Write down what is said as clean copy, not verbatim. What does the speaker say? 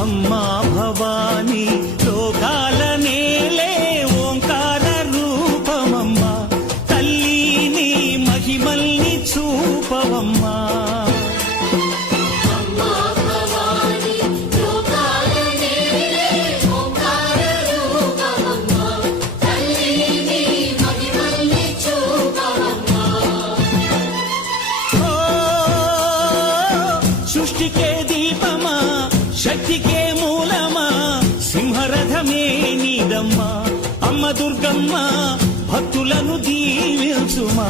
అమ్మా భవానీ లోకాల నేలే ఓంకార రూపమమ్మా, తల్లి నీ మహిమల్ని చూపవమ్మా. సృష్టికే దీపమా, శక్తికే మూలమా, సింహరథమే నీదమ్మా. అమ్మ దుర్గమ్మ భక్తులను దీవించుమా.